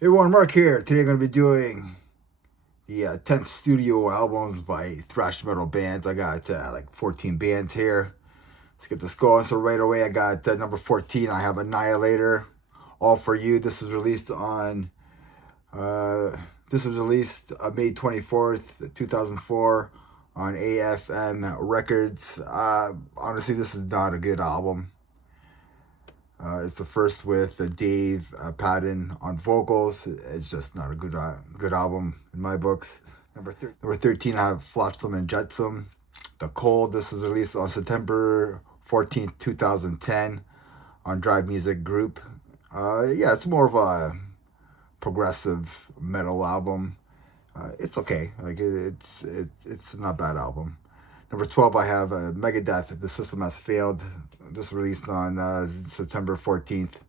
Hey everyone, Mark here. Today I'm going to be doing the 10th studio albums by thrash metal bands. I got like 14 bands here. Let's get this going. So right away I got number 14. I have Annihilator, All For You. This was released on uh, May 24th, 2004 on AFM Records. Honestly, this is not a good album. It's the first with Dave Padden on vocals. It's just not a good album in my books. Number 13, I have Flotsam and Jetsam. The Cold. This was released on September 14th, 2010 on Drive Music Group. Yeah, it's more of a progressive metal album. It's okay. It's not a bad album. Number 12, I have Megadeth, The System Has Failed. This was released on September 14th,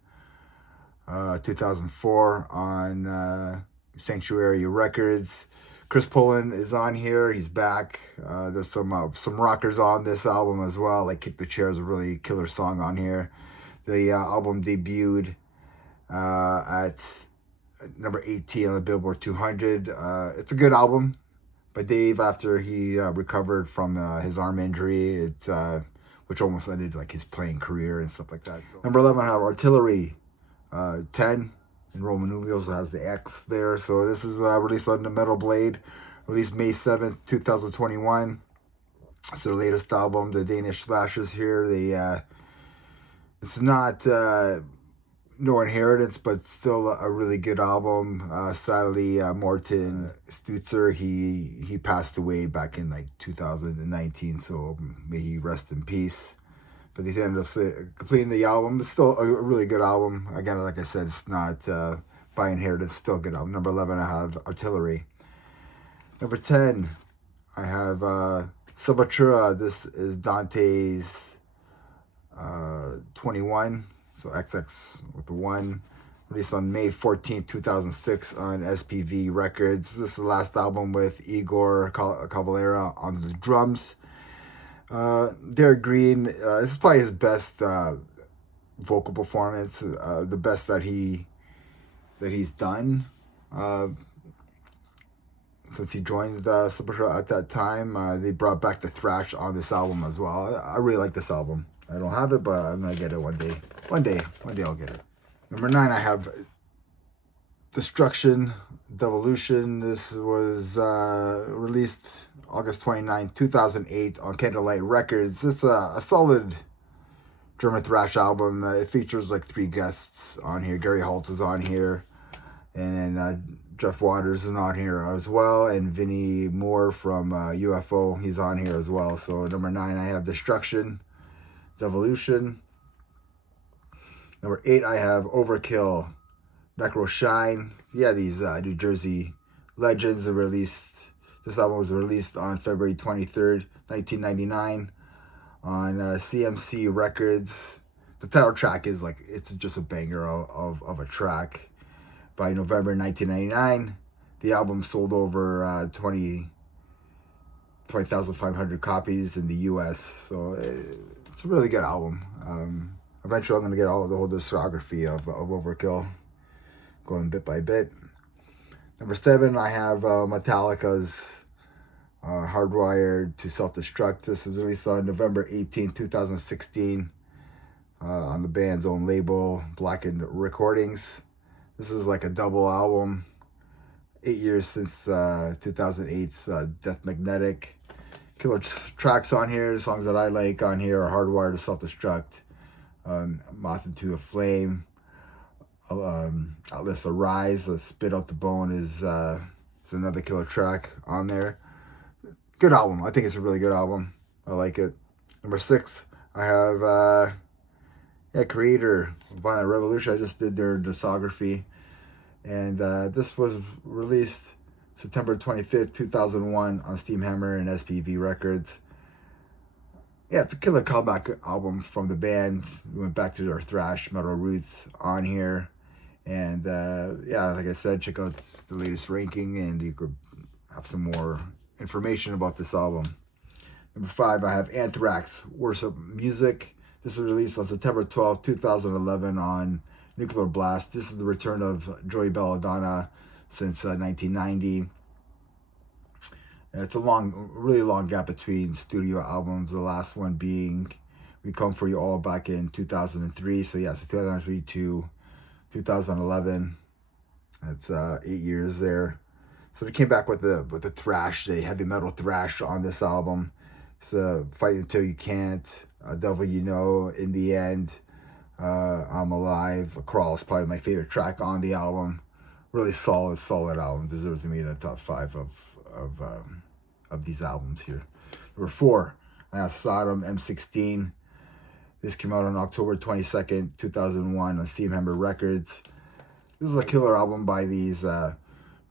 2004 on Sanctuary Records. Chris Pullen is on here. He's back. There's some rockers on this album as well. Like Kick the Chair is a really killer song on here. The album debuted at number 18 on the Billboard 200. It's a good album by Dave after he recovered from his arm injury, which almost ended like his playing career and stuff like that. So, number 11, I have Artillery. 10 in Roman numerals has the X there. So this is released on the Metal Blade, released May 7th, 2021. It's their latest album. The Danish Thrashers here. It's not No Inheritance, but still a really good album. Sadly, Morten Stutzer, he passed away back in like 2019, so may he rest in peace. But he ended up completing the album. It's still a really good album. Again, like I said, it's not by inheritance, still a good album. Number 11, I have Artillery. Number 10, I have Sepultura. This is Dante's 21. So XX with the 1. Released on May 14th, 2006 on SPV Records. This is the last album with Igor Cavalera on the drums. Derek Green, this is probably his best vocal performance, the best that he's done since he joined Sepultura at that time. They brought back the thrash on this album as well. I really like this album. I don't have it, but I'm gonna get it one day. One day I'll get it. Number 9, I have Destruction, Devolution. This was released August 29th, 2008 on Candlelight Records. It's a solid German thrash album. It features like 3 guests on here. Gary Holt is on here, and then Jeff Waters is on here as well, and Vinnie Moore from UFO, he's on here as well. So number 9, I have Destruction, Devolution. Number 8, I have Overkill, Necro Shine. Yeah, these New Jersey legends are released. This album was released on February 23rd, 1999 on CMC Records. The title track is like, it's just a banger of a track. By November 1999, the album sold over 20,500 copies in the US. So it's a really good album. Eventually, I'm going to get the whole discography of Overkill, going bit by bit. Number 7, I have Metallica's Hardwired to Self-Destruct. This was released on November 18, 2016 on the band's own label, Blackened Recordings. This is like a double album. 8 years since 2008's Death Magnetic. Killer tracks on here. The songs that I like on here are Hardwired to Self-Destruct, Moth into a Flame, Atlas Arise, Spit Out the Bone is another killer track on there. Good album. I think it's a really good album. I like it. Number 6, I have Creator, Violent Revolution. I just did their discography, and this was released September 25th, 2001 on Steamhammer and SPV Records. Yeah, it's a killer comeback album from the band. We went back to their thrash metal roots on here. And yeah, like I said, check out the latest ranking and you could have some more information about this album. Number 5, I have Anthrax, Worship Music. This was released on September 12th, 2011 on Nuclear Blast. This is the return of Joey Belladonna since 1990. It's a really long gap between studio albums. The last one being We Come For You All back in 2003. So yeah, so 2003 to 2011. That's 8 years there. So they came back with the thrash, the heavy metal thrash on this album. So Fight Until You Can't, Devil You Know, In the End, I'm Alive, Crawl is probably my favorite track on the album. Really solid album. Deserves to be in the top 5 of these albums here. Number 4, I have Sodom M16. This came out on October 22nd, 2001 on Steamhammer Records. This is a killer album by these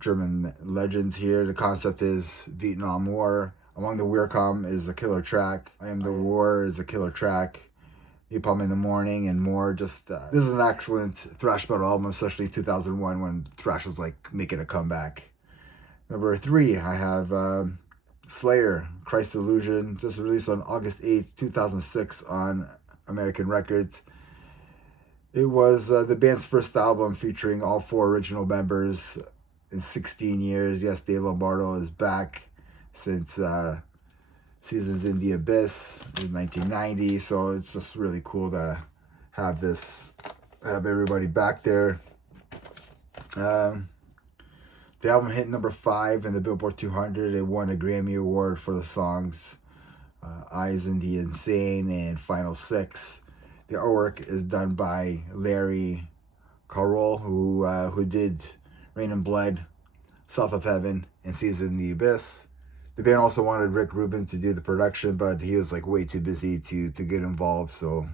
German legends here. The concept is Vietnam War. Among the Weircom is a killer track. I Am the War is a killer track. Napalm in the Morning and more. Just this is an excellent thrash metal album, especially in 2001 when thrash was like making a comeback. Number 3, I have Slayer, Christ Illusion. This was released on August 8th, 2006 on American Records. It was the band's first album featuring all 4 original members in 16 years. Yes, Dave Lombardo is back since Seasons in the Abyss in 1990. So it's just really cool to have everybody back there. The album hit number 5 in the Billboard 200. It won a Grammy Award for the songs Eyes in the Insane and Final Six. The artwork is done by Larry Carroll, who did Rain and Blood, South of Heaven, and Season in the Abyss. The band also wanted Rick Rubin to do the production, but he was like way too busy to get involved, so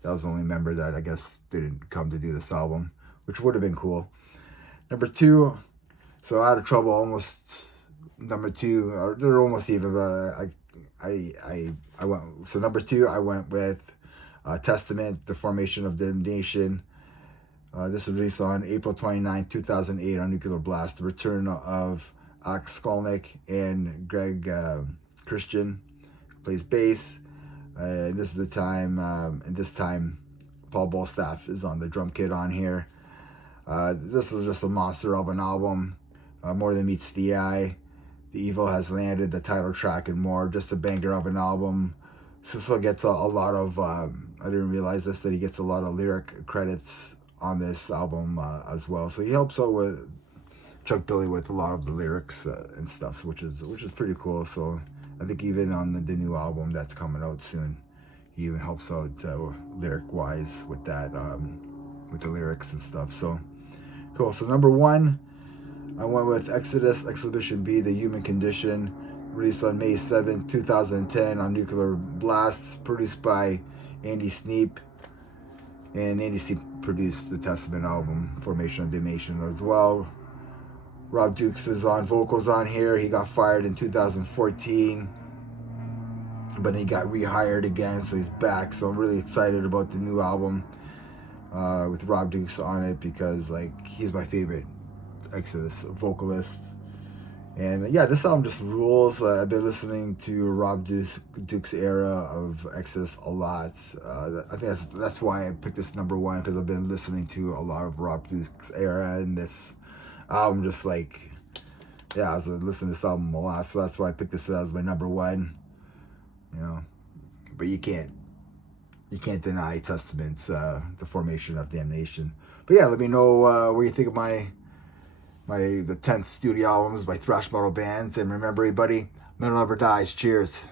that was the only member that I guess didn't come to do this album, which would have been cool. Number 2, so Out of Trouble, almost number 2. They're almost even, but I went. So number 2, I went with Testament, The Formation of Damnation. This was released on April 29, 2008 on Nuclear Blast. The return of Alex Skolnick and Greg Christian, who plays bass. This is the time, and this time Paul Bostaph is on the drum kit on here. This is just a monster of an album. More Than Meets the Eye. The Evil Has Landed, the title track, and more. Just a banger of an album. Sissel gets a lot of, I didn't realize this, that he gets a lot of lyric credits on this album as well. So he helps out with Chuck Billy with a lot of the lyrics and stuff, which is pretty cool. So I think even on the new album that's coming out soon, he even helps out lyric-wise with that, with the lyrics and stuff. So cool. So number 1, I went with Exodus Exhibition B, The Human Condition, released on May 7, 2010 on Nuclear Blast, produced by Andy Sneap. And Andy Sneap produced the Testament album, Formation of Damnation, as well. Rob Dukes is on vocals on here. He got fired in 2014, but he got rehired again, so he's back. So I'm really excited about the new album with Rob Dukes on it, because like he's my favorite Exodus vocalist. And yeah, this album just rules. I've been listening to Rob Duke's era of Exodus a lot. I think that's why I picked this number 1, because I've been listening to a lot of Rob Duke's era, and this album just like, yeah, I was listening to this album a lot, so that's why I picked this as my number 1. You know, but you can't deny Testament's The Formation of Damnation. But yeah, let me know what you think of the 10th studio albums by thrash metal bands. And remember, everybody, metal never dies. Cheers.